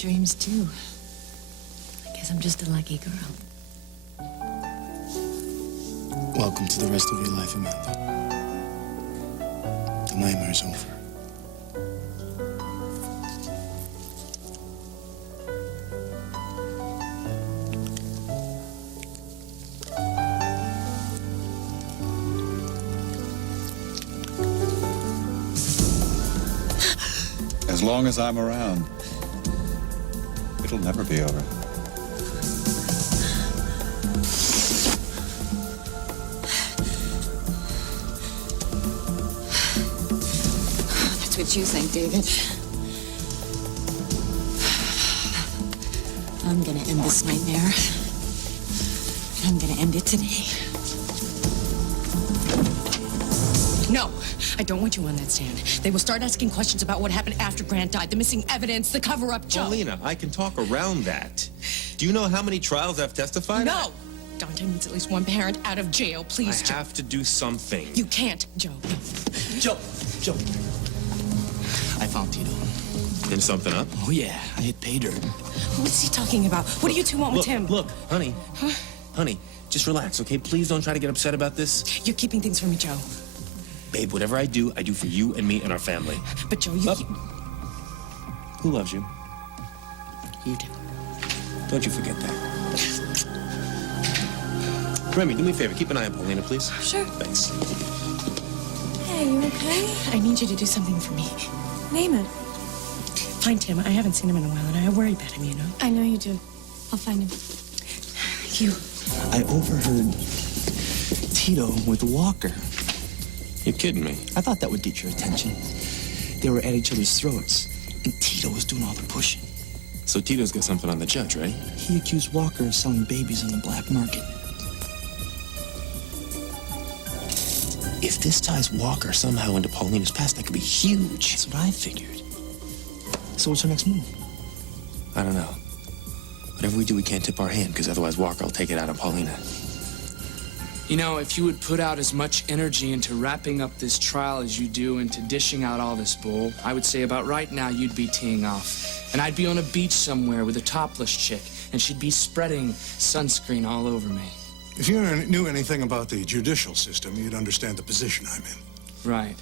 dreams, too. I guess I'm just a lucky girl. Welcome to the rest of your life, Amanda. The nightmare's over. As long as I'm around, it'll never be over. That's what you think, David. I'm gonna end this nightmare. I'm gonna end it today. No, I don't want you on that stand. They will start asking questions about what happened after Grant died, the missing evidence, the cover-up, Joe. Paulina, I can talk around that. Do you know how many trials I've testified? No! Dante needs at least one parent out of jail, please, I Joe. have to do something. You can't, Joe. Joe! I found Tito. And something up? Oh, yeah. I hit pay dirt. What's he talking about? What do you two want with him? Look, honey. Huh? Honey, just relax, okay? Please don't try to get upset about this. You're keeping things from me, Joe. Babe, whatever I do for you and me and our family. But, Joe, you... Who loves you? You do. Don't you forget that. Remy, do me a favor. Keep an eye on Paulina, please. Sure. Thanks. Hey, you okay? I need you to do something for me. Name it. Find Tim. I haven't seen him in a while, and I worry about him, you know? I know you do. I'll find him. You... I overheard Tito with Walker. You're kidding me. I thought that would get your attention. They were at each other's throats, and Tito was doing all the pushing. So Tito's got something on the judge, right? He accused Walker of selling babies on the black market. If this ties Walker somehow into Paulina's past, that could be huge. That's what I figured. So what's our next move? I don't know. Whatever we do, we can't tip our hand, because otherwise Walker will take it out on Paulina. You know, if you would put out as much energy into wrapping up this trial as you do into dishing out all this bull, I would say about right now you'd be teeing off. And I'd be on a beach somewhere with a topless chick, and she'd be spreading sunscreen all over me. If you knew anything about the judicial system, you'd understand the position I'm in. Right.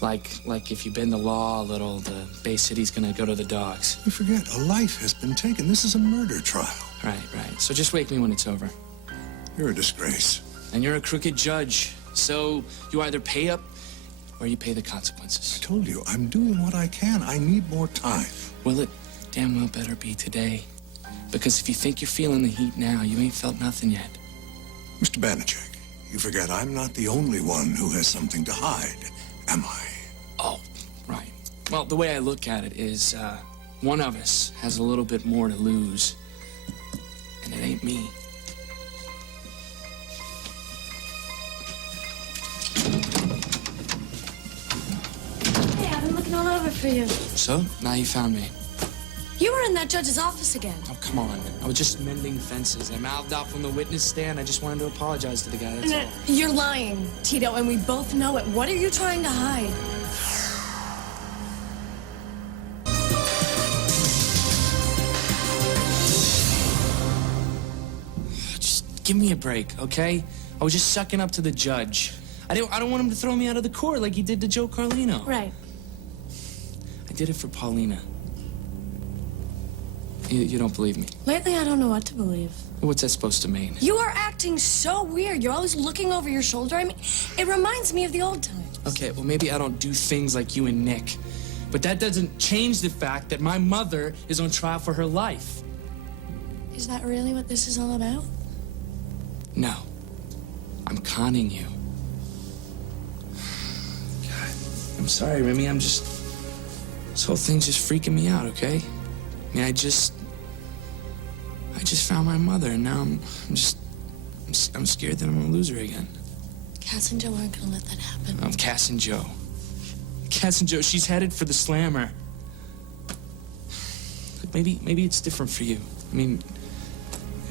Like if you bend the law a little, the Bay City's gonna go to the dogs. You forget, a life has been taken. This is a murder trial. Right. So just wake me when it's over. You're a disgrace. And you're a crooked judge, so you either pay up or you pay the I consequences. told you, I'm doing what I can. I need more time. Well, it damn well better be today. Because if you think you're feeling the heat now, you ain't felt nothing yet. Mr. Banachek, you forget I'm not the only one who has something to hide, am I? Oh, right. Well, the way I look at it is, one of us has a little bit more to lose. And it ain't me. Hey, I've been looking all over for you. So, now you found me. You were in that judge's office again. Oh, come on. I was just mending fences. I mouthed off on the witness stand. I just wanted to apologize to the guy, that's all. You're lying, Tito, and we both know it. What are you trying to hide? Just give me a break, okay? I was just sucking up to the judge. I don't want him to throw me out of the court like he did to Joe Carlino. Right. I did it for Paulina. You don't believe me? Lately, I don't know what to believe. What's that supposed to mean? You are acting so weird. You're always looking over your shoulder. I mean, it reminds me of the old times. Okay, well, maybe I don't do things like you and Nick. But that doesn't change the fact that my mother is on trial for her life. Is that really what this is all about? No. I'm conning you. God, I'm sorry, Remy. This whole thing's just freaking me out, okay? I mean, I just found my mother, and now I'm scared that I'm gonna lose her again. Cass and Joe aren't gonna let that happen. I'm Cass and Joe. Cass and Joe, she's headed for the slammer. Maybe it's different for you. I mean,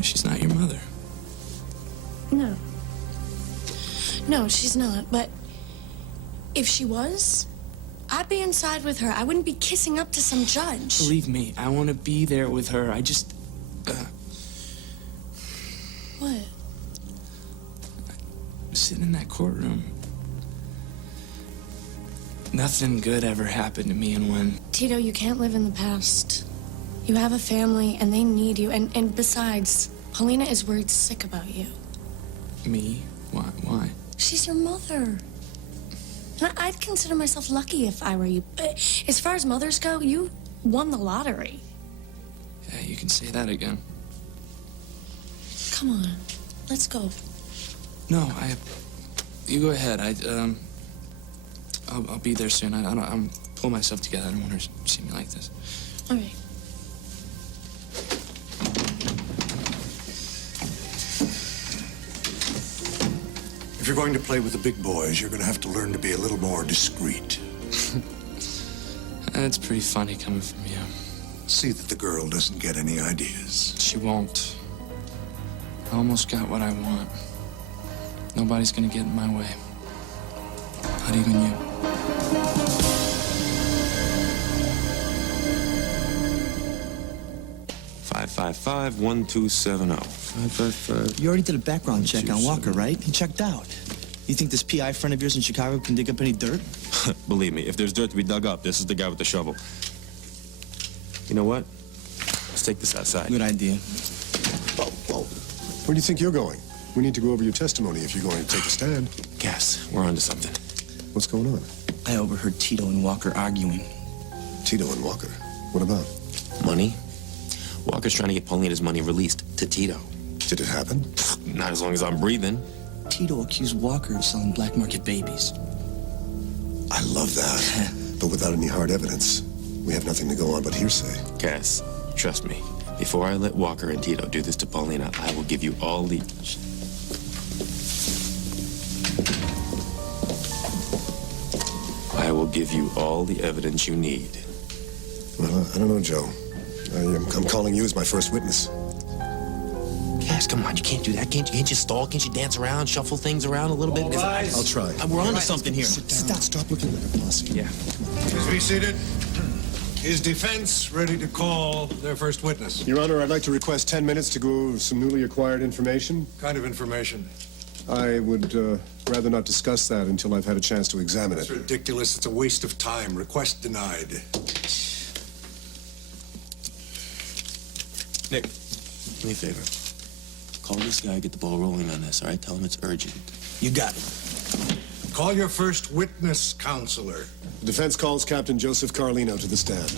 she's not your mother. No. No, she's not. But if she was, I'd be inside with her. I wouldn't be kissing up to some judge. Believe me, I want to be there with her. I just... What? sitting in that courtroom. Nothing good ever happened to me, and when... Tito, you can't live in the past. You have a family, and they need you. And besides, Paulina is worried sick about you. Me? Why? She's your mother. And I'd consider myself lucky if I were you. But as far as mothers go, you won the lottery. Yeah, you can say that again. Come on, let's go. No, you go ahead. I'll be there soon. I'm pull myself together. I don't want her to see me like this. All right. If you're going to play with the big boys, you're going to have to learn to be a little more discreet. That's pretty funny coming from you. See that the girl doesn't get any ideas. She won't. I almost got what I want. Nobody's gonna get in my way. Not even you. Five 555-1270. 555. You already did a background check on Walker, right? He checked out. You think this PI friend of yours in Chicago can dig up any dirt? Believe me, if there's dirt to be dug up, this is the guy with the shovel. You know what? Let's take this outside. Good idea. Whoa. Where do you think you're going? We need to go over your testimony if you're going to take a stand. Cass, we're onto something. What's going on? I overheard Tito and Walker arguing. Tito and Walker. What about? Money? Walker's trying to get Paulina's money released to Tito. Did it happen? Not as long as I'm breathing. Tito accused Walker of selling black market babies. I love that. But without any hard evidence, we have nothing to go on but hearsay. Cass, trust me. Before I let Walker and Tito do this to Paulina, I will give you all the... I will give you all the evidence you need. Well, I don't know, Joe. I'm calling you as my first witness. Cass, come on, you can't do that. Can't you stall? Can't you dance around, shuffle things around a little bit? I'll try. We're onto something here. Sit down. Stop looking like a posse. Yeah. Please be seated. Is defense ready to call their first witness? Your Honor, I'd like to request 10 minutes to go over some newly acquired information. Kind of information? I would rather not discuss that until I've had a chance to examine It's it. ridiculous. It's a waste of time. Request denied. Nick, do me a favor. Call this guy, get the ball rolling on this, all right? Tell him it's urgent. You got it. Call your first witness, counselor. Defense calls Captain Joseph Carlino to the stand.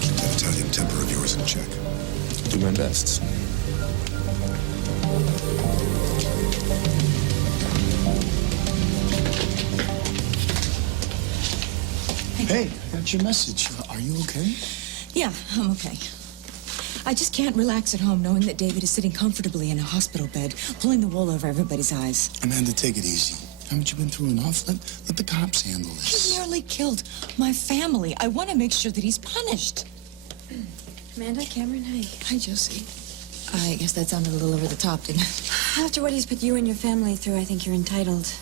Keep that Italian temper of yours in check. Do my best. Hey, I got your message. Are you okay? Yeah, I'm okay. I just can't relax at home knowing that David is sitting comfortably in a hospital bed, pulling the wool over everybody's eyes. Amanda, take it easy. Haven't you been through enough? Let the cops handle He this. nearly killed my family. I want to make sure that he's punished. Amanda, Cameron, hi. Hi, Josie. I guess that sounded a little over the top, didn't it? After what he's put you and your family through, I think you're entitled.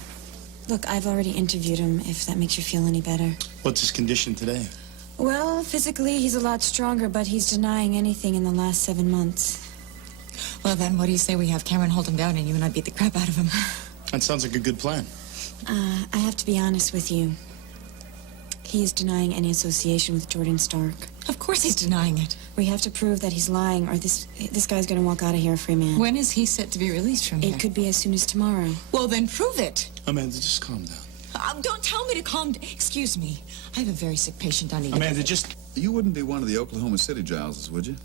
Look, I've already interviewed him, if that makes you feel any better. What's his condition today? Well, physically, he's a lot stronger, but he's denying anything in the last 7 months. Well, then, what do you say we have Cameron hold him down and you and I beat the crap out of him? That sounds like a good plan. I have to be honest with you. He is denying any association with Jordan Stark. Of course he's denying it. We have to prove that he's lying, or this guy's gonna walk out of here a free man. When is he set to be released from here? It could be as soon as tomorrow. Well, then prove it. Amanda, just calm down. Don't tell me to calm down. Excuse me. I have a very sick patient I need to Amanda, visit. just... You wouldn't be one of the Oklahoma City Gileses, would you?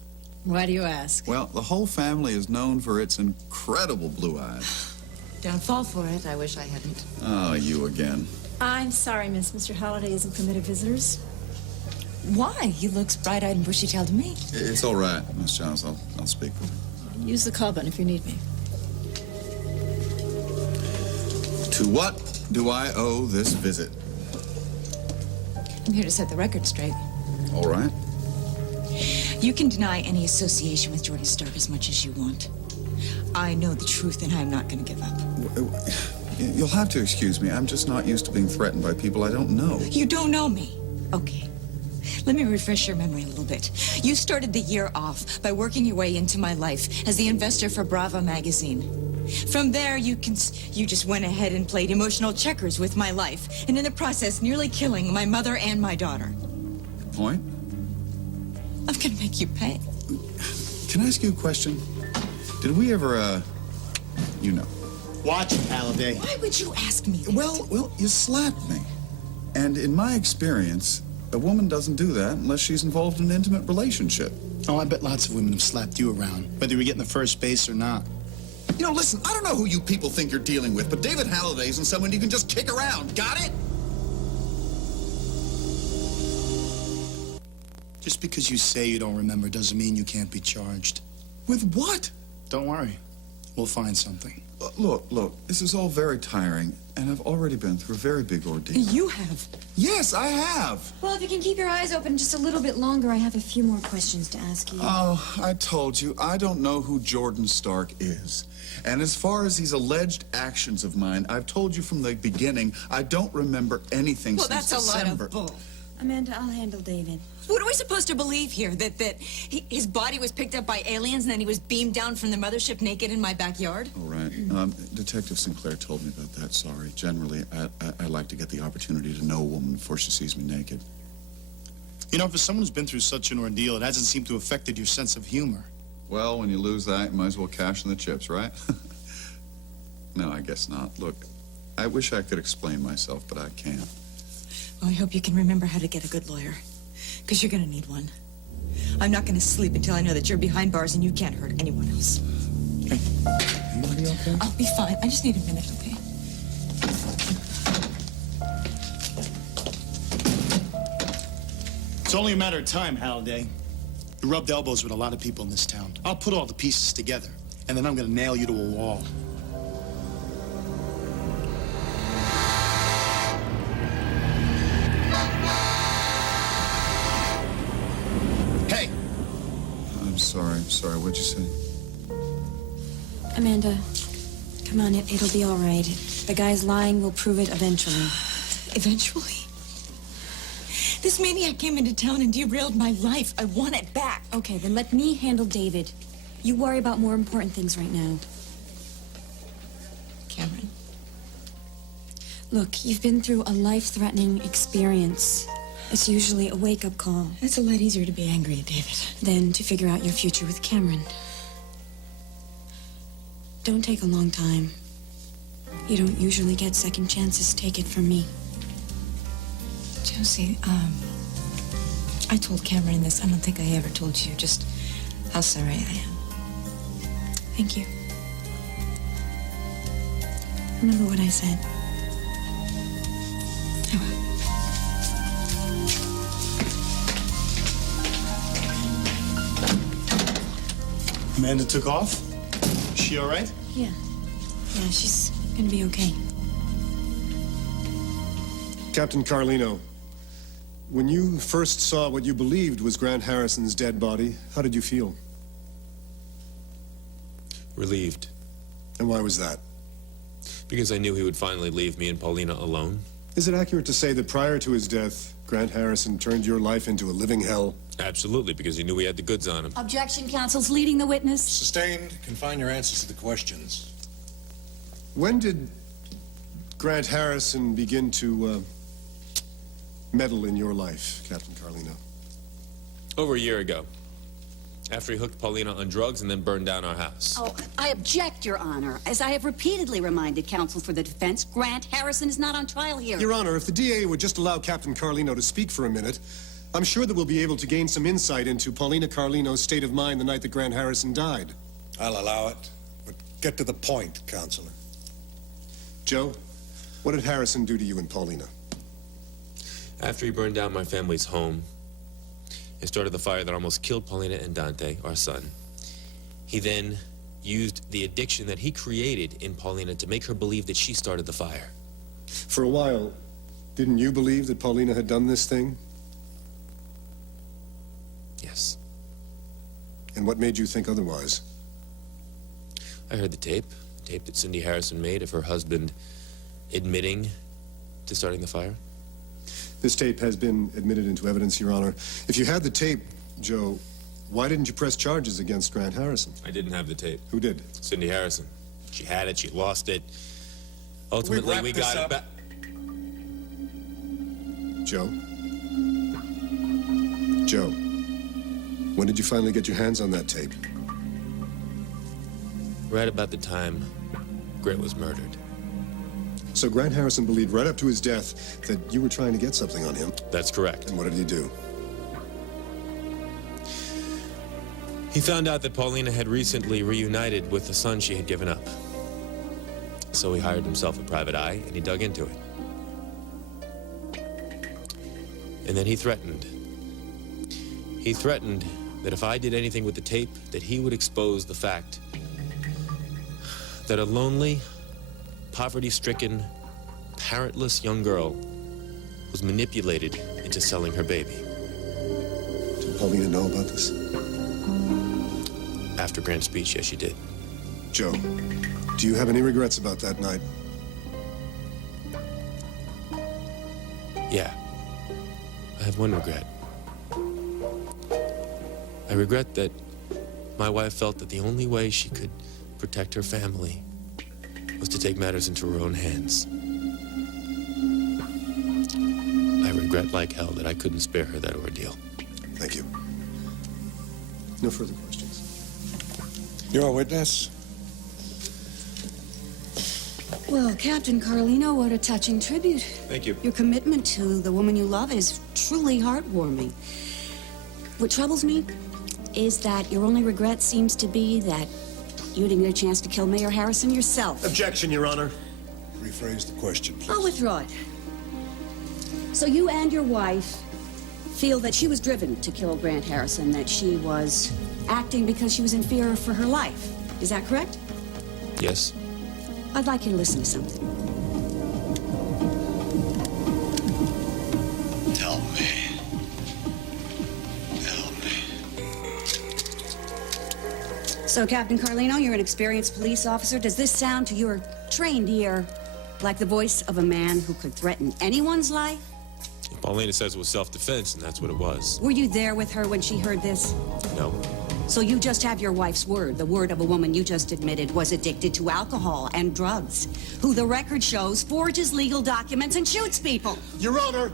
Why do you ask? Well, the whole family is known for its incredible blue eyes. Don't fall for it. I wish I hadn't. Oh, you again. I'm sorry, miss. Mr. Holliday isn't permitted visitors. Why? He looks bright-eyed and bushy-tailed to me. It's all right, Miss Giles. I'll speak with her. Use the call button if you need me. To what do I owe this visit? I'm here to set the record straight. All right. You can deny any association with Jordan Stark as much as you want. I know the truth, and I'm not going to give up. You'll have to excuse me. I'm just not used to being threatened by people I don't know. You don't know me. Okay. Let me refresh your memory a little bit. You started the year off by working your way into my life as the investor for Bravo magazine. From there, you just went ahead and played emotional checkers with my life, and in the process, nearly killing my mother and my daughter. Point? I'm gonna make you pay. Can I ask you a question? Did we ever, you know? Watch it, Halliday. Why would you ask me that? Well, you slapped me. And in my experience, a woman doesn't do that unless she's involved in an intimate relationship. Oh, I bet lots of women have slapped you around, whether you were getting the first base or not. You know, listen, I don't know who you people think you're dealing with, but David Halliday isn't someone you can just kick around. Got it? Just because you say you don't remember doesn't mean you can't be charged. With what? Don't worry. We'll find something. Look, this is all very tiring, and I've already been through a very big ordeal. You have. Yes, I have. Well, if you can keep your eyes open just a little bit longer, I have a few more questions to ask you. Oh, I told you, I don't know who Jordan Stark is. And as far as these alleged actions of mine, I've told you from the beginning, I don't remember anything Well, since that's December. a lot of bull. Amanda, I'll handle David. What are we supposed to believe here? That his body was picked up by aliens and then he was beamed down from the mothership naked in my backyard? All right. Detective Sinclair told me about that. Sorry. Generally, I like to get the opportunity to know a woman before she sees me naked. You know, for someone who's been through such an ordeal, it hasn't seemed to have affected your sense of humor. Well, when you lose that, you might as well cash in the chips, right? No, I guess not. Look, I wish I could explain myself, but I can't. Well, I hope you can remember how to get a good lawyer, because you're going to need one. I'm not going to sleep until I know that you're behind bars and you can't hurt anyone else. Hey, you gonna be okay? I'll be fine. I just need a minute, okay? It's only a matter of time, Halliday. You rubbed elbows with a lot of people in this town. I'll put all the pieces together, and then I'm going to nail you to a wall. Hey! I'm sorry. What'd you say? Amanda, come on, it'll be all right. The guy's lying. We'll prove it eventually. Eventually? This maniac came into town and derailed my life. I want it back. Okay, then let me handle David. You worry about more important things right now. Cameron. Look, you've been through a life-threatening experience. It's usually a wake-up call. It's a lot easier to be angry at David than to figure out your future with Cameron. Don't take a long time. You don't usually get second chances. Take it from me. Josie, I told Cameron this. I don't think I ever told you just how sorry I am. Thank you. Remember what I said. I will. Amanda took off? Is she all right? Yeah. Yeah, she's gonna be okay. Captain Carlino, when you first saw what you believed was Grant Harrison's dead body, how did you feel? Relieved. And why was that? Because I knew he would finally leave me and Paulina alone. Is it accurate to say that prior to his death, Grant Harrison turned your life into a living hell? Absolutely, because he knew he had the goods on him. Objection, counsel's leading the witness. Sustained. Confine your answers to the questions. When did Grant Harrison begin to meddle in your life, Captain Carlino? Over a year ago. After he hooked Paulina on drugs and then burned down our house. Oh, I object, Your Honor. As I have repeatedly reminded counsel for the defense, Grant Harrison is not on trial here. Your Honor, if the DA would just allow Captain Carlino to speak for a minute, I'm sure that we'll be able to gain some insight into Paulina Carlino's state of mind the night that Grant Harrison died. I'll allow it, but get to the point, Counselor. Joe, what did Harrison do to you and Paulina? After he burned down my family's home, he started the fire that almost killed Paulina and Dante, our son. He then used the addiction that he created in Paulina to make her believe that she started the fire. For a while, didn't you believe that Paulina had done this thing? Yes. And what made you think otherwise? I heard the tape that Cindy Harrison made of her husband admitting to starting the fire. This tape has been admitted into evidence, Your Honor. If you had the tape, Joe, why didn't you press charges against Grant Harrison? I didn't have the tape. Who did? Cindy Harrison. She had it, she lost it. Ultimately, we got it back. Joe? Joe, when did you finally get your hands on that tape? Right about the time Grant was murdered. So Grant Harrison believed right up to his death that you were trying to get something on him? That's correct. And what did he do? He found out that Paulina had recently reunited with the son she had given up. So he hired himself a private eye, and he dug into it. And then he threatened. He threatened that if I did anything with the tape, that he would expose the fact that a lonely, poverty-stricken, parentless young girl was manipulated into selling her baby. Did Paulina know about this? After Grant's speech, yes, she did. Joe, do you have any regrets about that night? Yeah. I have one regret. I regret that my wife felt that the only way she could protect her family was to take matters into her own hands. I regret like hell that I couldn't spare her that ordeal. Thank you. No further questions. Your witness? Well, Captain Carlino, what a touching tribute. Thank you. Your commitment to the woman you love is truly heartwarming. What troubles me is that your only regret seems to be that you didn't get a chance to kill Mayor Harrison yourself. Objection, Your Honor. Rephrase the question, please. I'll withdraw it. So you and your wife feel that she was driven to kill Grant Harrison, that she was acting because she was in fear for her life. Is that correct? Yes. I'd like you to listen to something. Tell me. Tell me. So, Captain Carlino, you're an experienced police officer. Does this sound to your trained ear like the voice of a man who could threaten anyone's life? Paulina says it was self-defense, and that's what it was. Were you there with her when she heard this? No. So you just have your wife's word, the word of a woman you just admitted was addicted to alcohol and drugs, who the record shows forges legal documents and shoots people. Your Honor,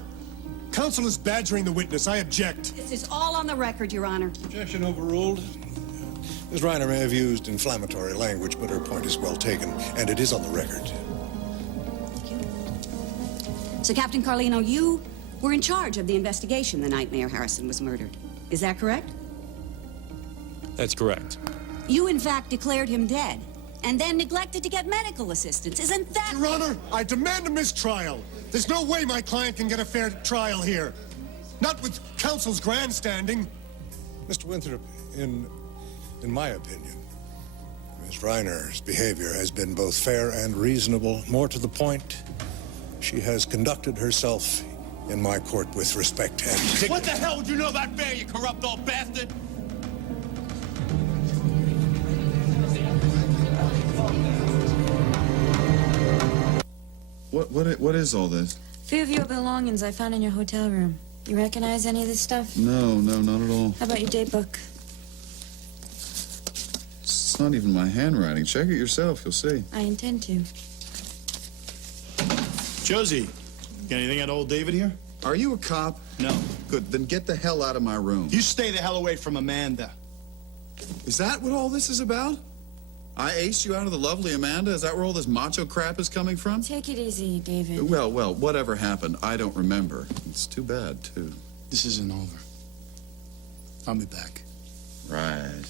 counsel is badgering the witness. I object. This is all on the record, Your Honor. Objection overruled. Ms. Reiner may have used inflammatory language, but her point is well taken, and it is on the record. So, Captain Carlino, you were in charge of the investigation the night Mayor Harrison was murdered. Is that correct? That's correct. You, in fact, declared him dead, and then neglected to get medical assistance. Isn't that... Your Honor, I demand a mistrial. There's no way my client can get a fair trial here. Not with counsel's grandstanding. Mr. Winthrop, in my opinion, Ms. Reiner's behavior has been both fair and reasonable. More to the point, she has conducted herself in my court with respect and dignity. What the hell would you know about fair, you corrupt old bastard? What is all this? A few of your belongings I found in your hotel room. You recognize any of this stuff? No, not at all. How about your date book? It's not even my handwriting. Check it yourself, you'll see. I intend to. Josie, got anything on old David here? Are you a cop? No. Good, then get the hell out of my room. You stay the hell away from Amanda. Is that what all this is about? I aced you out of the lovely Amanda? Is that where all this macho crap is coming from? Take it easy, David. Well, whatever happened, I don't remember. It's too bad, too. This isn't over. I'll be back. Right.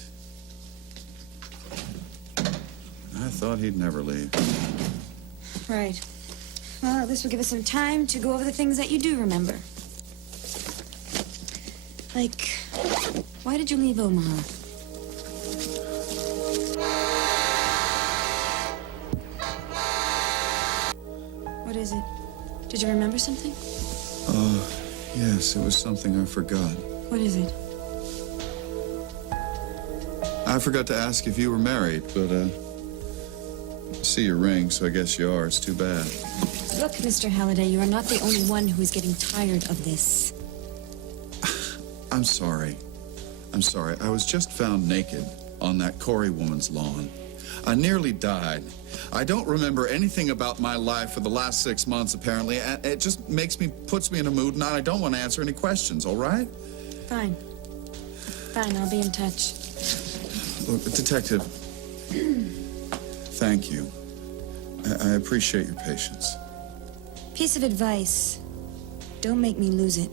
I thought he'd never leave. Right. Well, this will give us some time to go over the things that you do remember. Like, why did you leave Omaha? What is it? Did you remember something? Yes, it was something I forgot. What is it? I forgot to ask if you were married, but, I see your ring, so I guess you are. It's too bad. Look, Mr. Halliday, you are not the only one who is getting tired of this. I'm sorry. I'm sorry. I was just found naked on that Corey woman's lawn. I nearly died. I don't remember anything about my life for the last 6 months, apparently, and it just puts me in a mood, and I don't want to answer any questions, all right? Fine. Fine, I'll be in touch. Look, Detective, thank you. I appreciate your patience. Piece of advice. Don't make me lose it.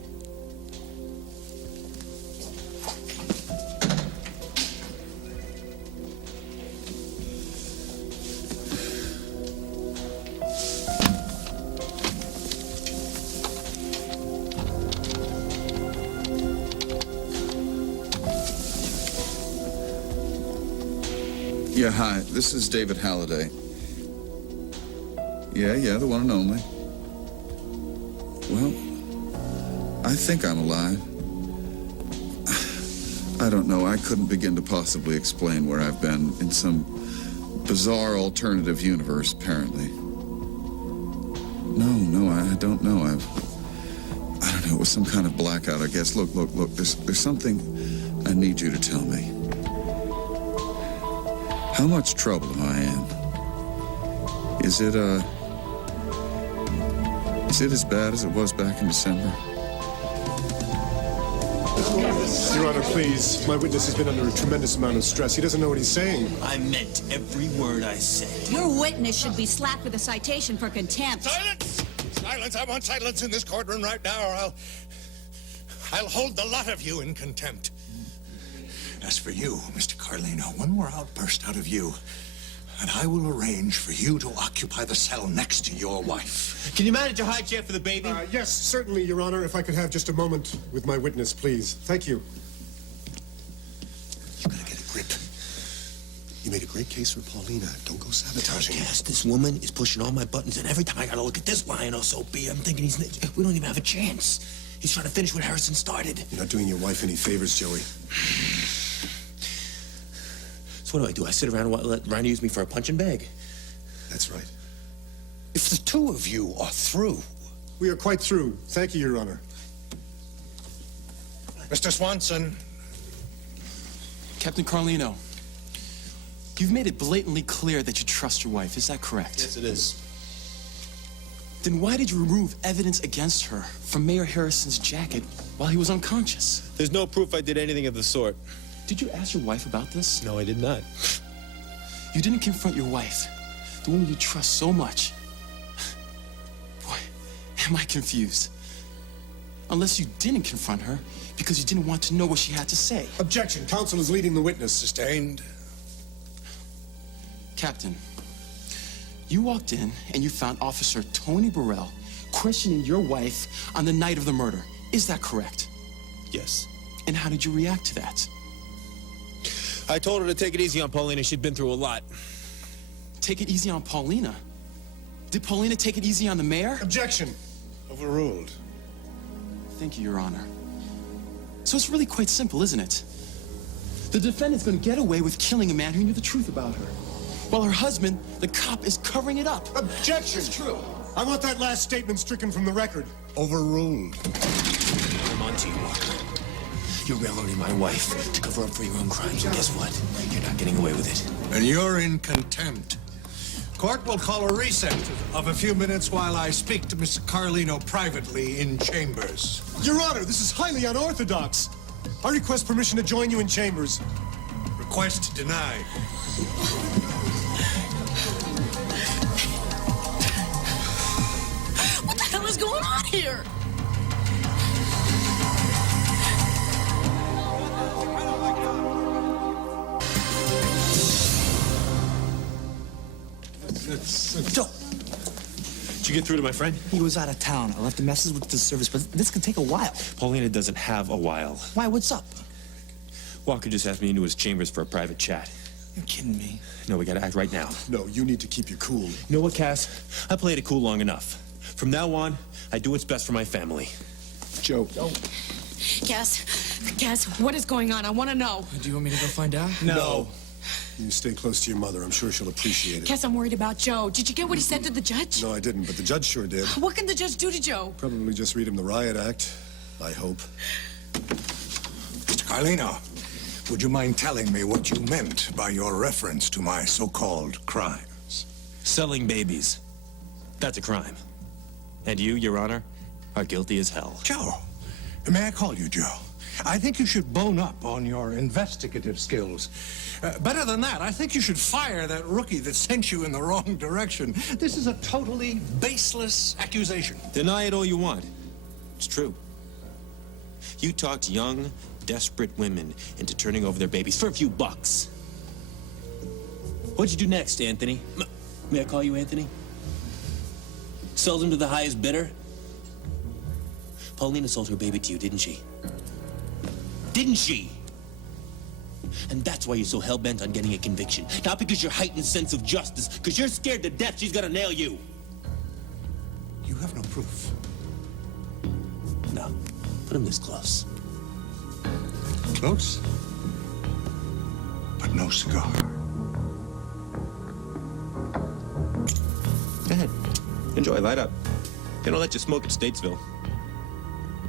Yeah, hi. This is David Halliday. Yeah, the one and only. Well, I think I'm alive. I don't know. I couldn't begin to possibly explain where I've been in some bizarre alternative universe, apparently. No, I don't know. I don't know. It was some kind of blackout, I guess. Look. There's something I need you to tell me. How much trouble am I in? Is it as bad as it was back in December? Your Honor, please. My witness has been under a tremendous amount of stress. He doesn't know what he's saying. I meant every word I said. Your witness should be slapped with a citation for contempt. Silence! Silence! I want silence in this courtroom right now, or I'll hold the lot of you in contempt. As for you, Mr. Carlino, one more outburst out of you, and I will arrange for you to occupy the cell next to your wife. Can you manage a high chair for the baby? Yes, certainly, Your Honor. If I could have just a moment with my witness, please. Thank you. You gotta get a grip. You made a great case for Paulina. Don't go sabotaging. Yes, this woman is pushing all my buttons, and every time I gotta look at this lion or so be, I'm thinking we don't even have a chance. He's trying to finish what Harrison started. You're not doing your wife any favors, Joey. So what do? I sit around and let Reiner use me for a punching bag? That's right. If the two of you are through... We are quite through. Thank you, Your Honor. Mr. Swanson. Captain Carlino, you've made it blatantly clear that you trust your wife. Is that correct? Yes, it is. Then why did you remove evidence against her from Mayor Harrison's jacket while he was unconscious? There's no proof I did anything of the sort. Did you ask your wife about this? No, I did not. You didn't confront your wife, the woman you trust so much. Boy, am I confused. Unless you didn't confront her because you didn't want to know what she had to say. Objection. Counsel is leading the witness. Sustained. Captain, you walked in and you found Officer Tony Burrell questioning your wife on the night of the murder. Is that correct? Yes. And how did you react to that? I told her to take it easy on Paulina. She'd been through a lot. Take it easy on Paulina? Did Paulina take it easy on the mayor? Objection. Overruled. Thank you, Your Honor. So it's really quite simple, isn't it? The defendant's gonna get away with killing a man who knew the truth about her, while her husband, the cop, is covering it up. Objection. It's true. I want that last statement stricken from the record. Overruled. I'm on to you, Walker. You're railroading my wife to cover up for your own crimes, and guess what? You're not getting away with it. And you're in contempt. Court will call a recess of a few minutes while I speak to Mr. Carlino privately in chambers. Your Honor, this is highly unorthodox. I request permission to join you in chambers. Request denied. What the hell is going on here? Joe! Did you get through to my friend? He was out of town. I left a message with the service, but this could take a while. Paulina doesn't have a while. Why? What's up? Walker just asked me into his chambers for a private chat. You're kidding me. No, we gotta act right now. No, you need to keep your cool. You know what, Cass? I played it cool long enough. From now on, I do what's best for my family. Joe. Cass, what is going on? I want to know. Do you want me to go find out? No. You stay close to your mother. I'm sure she'll appreciate it. Cass, I'm worried about Joe. Did you get what he said to the judge? No, I didn't, but the judge sure did. What can the judge do to Joe? Probably just read him the riot act, I hope. Mr. Carlino, would you mind telling me what you meant by your reference to my so-called crimes? Selling babies. That's a crime. And you, Your Honor, are guilty as hell. Joe, may I call you Joe? I think you should bone up on your investigative skills. Better than that, I think you should fire that rookie that sent you in the wrong direction. This is a totally baseless accusation. Deny it all you want. It's true. You talked young, desperate women into turning over their babies for a few bucks. What'd you do next, Anthony? May I call you Anthony? Sold them to the highest bidder? Paulina sold her baby to you, didn't she? Didn't she? And that's why you're so hell-bent on getting a conviction. Not because your heightened sense of justice, because you're scared to death she's gonna nail you. You have no proof. No. Put him this close. Close, but no cigar. Go ahead. Enjoy, light up. They don't let you smoke at Statesville.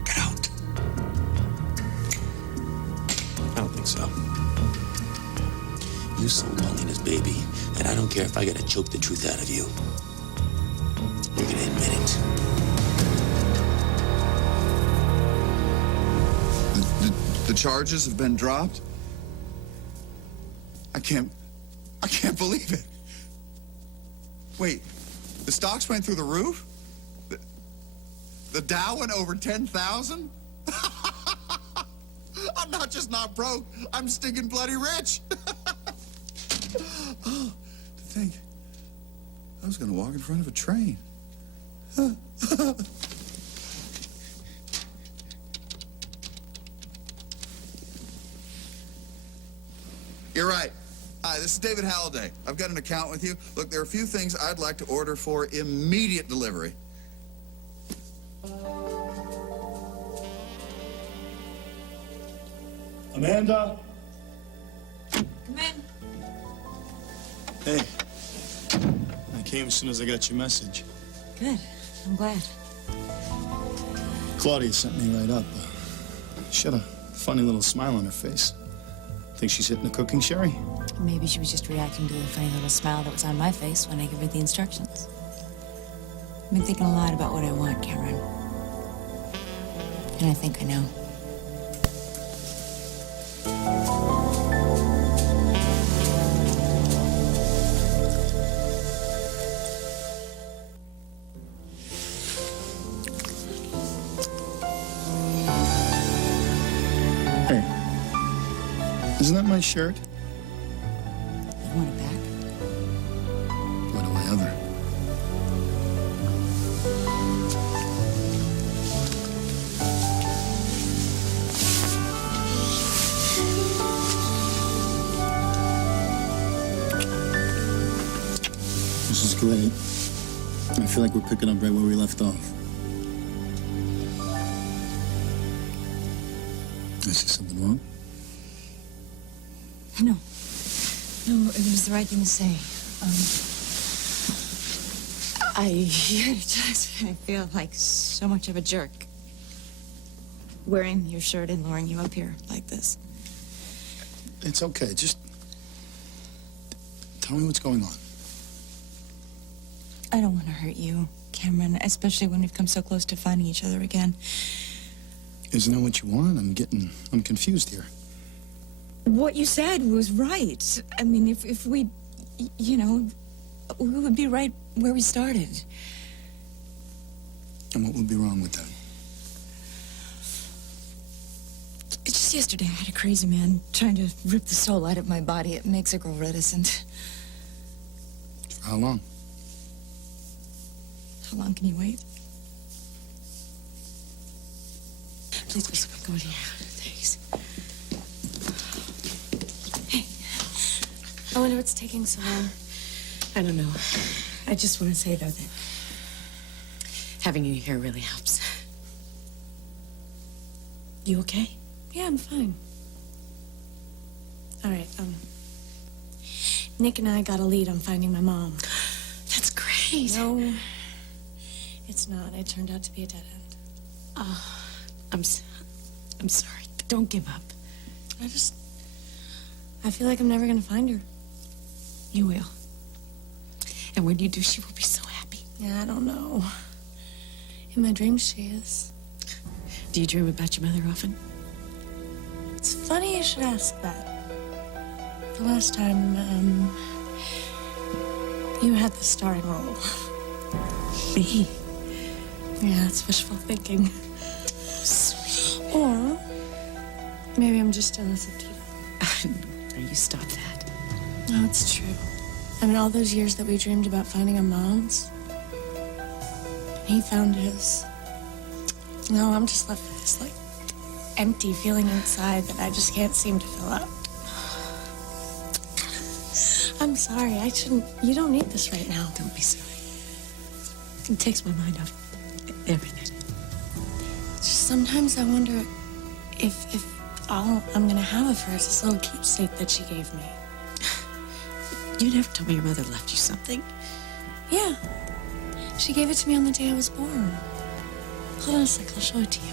Get out. I don't think so. You sold Paulina's baby, and I don't care if I gotta choke the truth out of you. You're gonna admit it. The charges have been dropped? I can't believe it. Wait, the stocks went through the roof? The Dow went over 10,000? I'm not just not broke, I'm stinking bloody rich. Oh, to think, I was gonna walk in front of a train. You're right. Hi, this is David Halliday. I've got an account with you. Look, there are a few things I'd like to order for immediate delivery. Amanda? Come in. Hey. I came as soon as I got your message. Good. I'm glad. Claudia sent me right up. She had a funny little smile on her face. Think she's hitting the cooking, Sherry? Maybe she was just reacting to the funny little smile that was on my face when I gave her the instructions. I've been thinking a lot about what I want, Cameron. And I think I know. Hey. Isn't that my shirt? You want it back? Why do I ever? This is great. I feel like we're picking up right where we left off. I see something wrong? No. No, it was the right thing to say. I feel like so much of a jerk. Wearing your shirt and luring you up here like this. It's okay. Just tell me what's going on. I don't want to hurt you, Cameron, especially when we've come so close to finding each other again. Isn't that what you want? I'm confused here. What you said was right. I mean, if we, you know, we would be right where we started. And what would be wrong with that? Just yesterday, I had a crazy man trying to rip the soul out of my body. It makes a girl reticent. For how long? How long can you wait? Please, please, go to you. Thanks. Hey, I wonder what's taking so long. I don't know. I just want to say, though, that having you here really helps. You okay? Yeah, I'm fine. All right, Nick and I got a lead on finding my mom. That's great. No, it's not. It turned out to be a dead end. Oh, I'm sorry, but don't give up. I feel like I'm never gonna find her. You will. And when you do, she will be so happy. Yeah, I don't know. In my dreams, she is. Do you dream about your mother often? It's funny you should ask that. The last time, you had the starring role. Me? Yeah, it's wishful thinking. Or maybe I'm just jealous of Tito. No, you stop that. No, it's true. I mean, all those years that we dreamed about finding our moms, he found his. No, I'm just left with this, like, empty feeling inside that I just can't seem to fill up. I'm sorry, I shouldn't. You don't need this right now. Don't be silly. It takes my mind off everything. Just sometimes I wonder if all I'm gonna have of her is this little keepsake that she gave me. You never told me your mother left you something. Yeah. She gave it to me on the day I was born. Hold on a sec, I'll show it to you.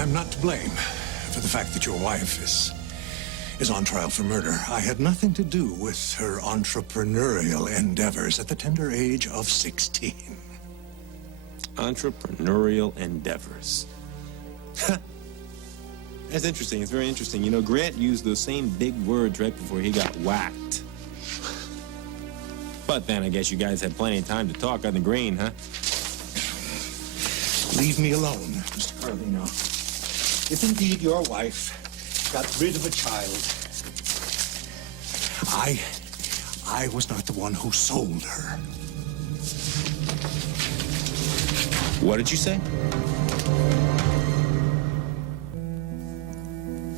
I'm not to blame for the fact that your wife is on trial for murder. I had nothing to do with her entrepreneurial endeavors at the tender age of 16. Entrepreneurial endeavors. That's interesting. It's very interesting. You know, Grant used those same big words right before he got whacked. But then I guess you guys had plenty of time to talk on the green, huh? Leave me alone, Mr. Carlino. If indeed your wife got rid of a child, I was not the one who sold her. What did you say?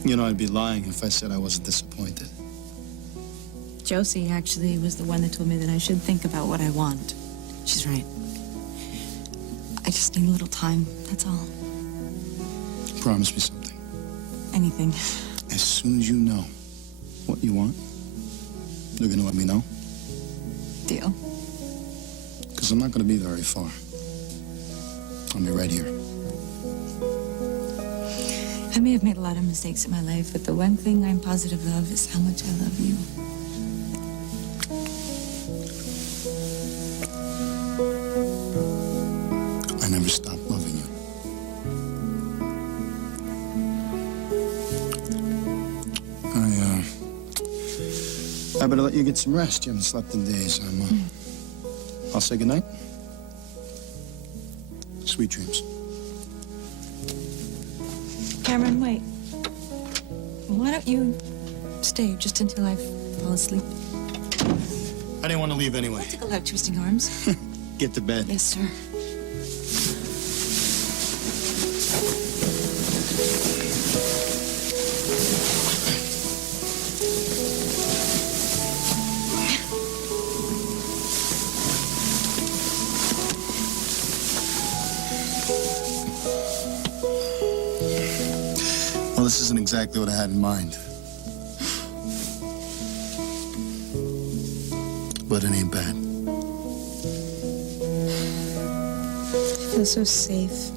You know, I'd be lying if I said I wasn't disappointed. Josie actually was the one that told me that I should think about what I want. She's right. I just need a little time, that's all. Promise me something. Anything. As soon as you know what you want, you're gonna let me know? Deal. Because I'm not gonna be very far. I'll be right here. I may have made a lot of mistakes in my life, but the one thing I'm positive of is how much I love you. I never stopped loving you. I better let you get some rest. You haven't slept in days. I'll say goodnight. Sweet dreams. Cameron, wait. Why don't you stay just until I fall asleep? I didn't want to leave anyway. Take a loud twisting arms. Get to bed. Yes, sir. Well, this isn't exactly what I had in mind. But it ain't bad. I feel so safe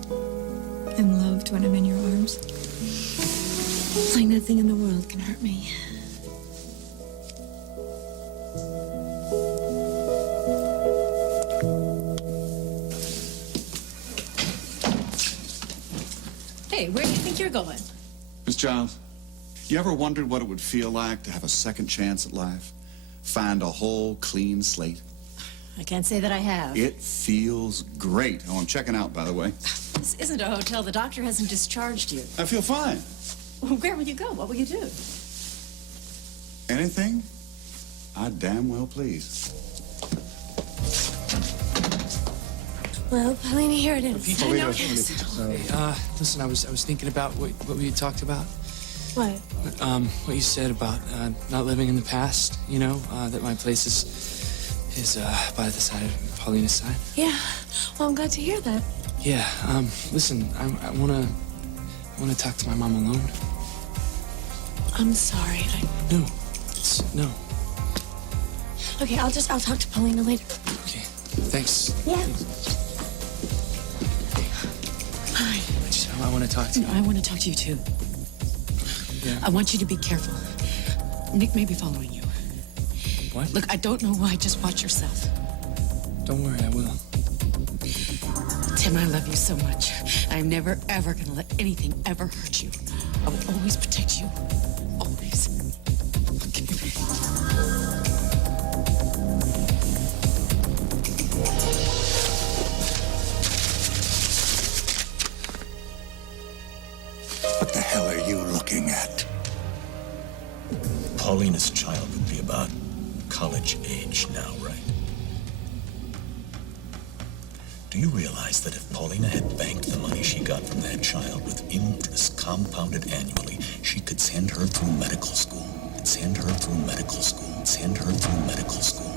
and loved when I'm in your arms. Like nothing in the world can hurt me. Hey, where do you think you're going? Miss Giles, you ever wondered what it would feel like to have a second chance at life? Find a whole clean slate? I can't say that I have. It feels great. Oh, I'm checking out, by the way. This isn't a hotel. The doctor hasn't discharged you. I feel fine. Well, where will you go? What will you do? Anything? I damn well please. Well, Paulina, here it is. Hey, listen, I was thinking about what we had talked about. What? What you said about not living in the past. You know, that my place is by the side of Paulina's side. Yeah. Well, I'm glad to hear that. Yeah, listen, I wanna talk to my mom alone. I'm sorry. No. Okay, I'll talk to Paulina later. Okay, thanks. Yeah. Hi. I want to talk to you. I want to talk to you, too. Yeah. I want you to be careful. Nick may be following you. What? Look, I don't know why. Just watch yourself. Don't worry, I will. Tim, I love you so much. I'm never, ever going to let anything ever hurt you. I will always protect you. Always. What the hell are you looking at? Paulina's child would be about college age now, right? Do you realize that if Paulina had banked the money she got from that child with interest compounded annually, she could send her through medical school, send her through medical school, send her through medical school?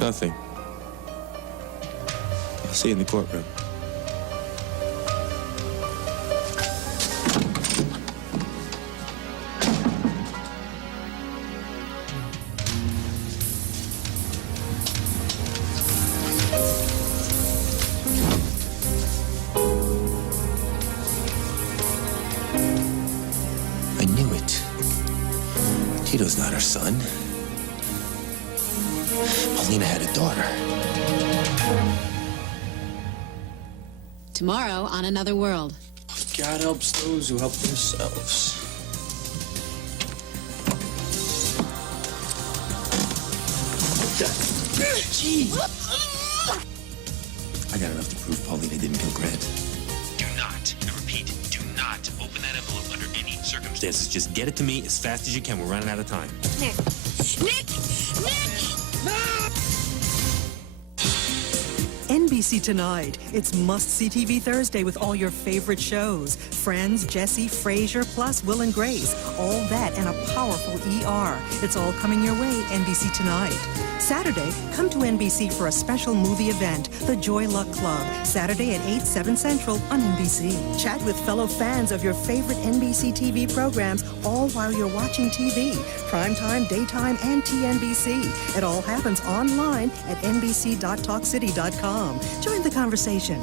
Nothing. I'll see you in the courtroom. I knew it. Tito's not her son. Paulina had a daughter. Tomorrow on Another World. God helps those who help themselves. Jeez. I got enough to prove Paulina didn't kill Grant. Do not, I repeat, do not open that envelope under any circumstances. Just get it to me as fast as you can. We're running out of time. Nick! NBC Tonight. It's must-see TV Thursday with all your favorite shows. Friends, Jesse, Frasier, plus Will and Grace. All that and a powerful ER. It's all coming your way, NBC Tonight. Saturday, come to NBC for a special movie event, The Joy Luck Club. Saturday at 8, 7 Central on NBC. Chat with fellow fans of your favorite NBC TV programs, all while you're watching TV. Primetime, daytime, and TNBC. It all happens online at nbc.talkcity.com. Join the conversation.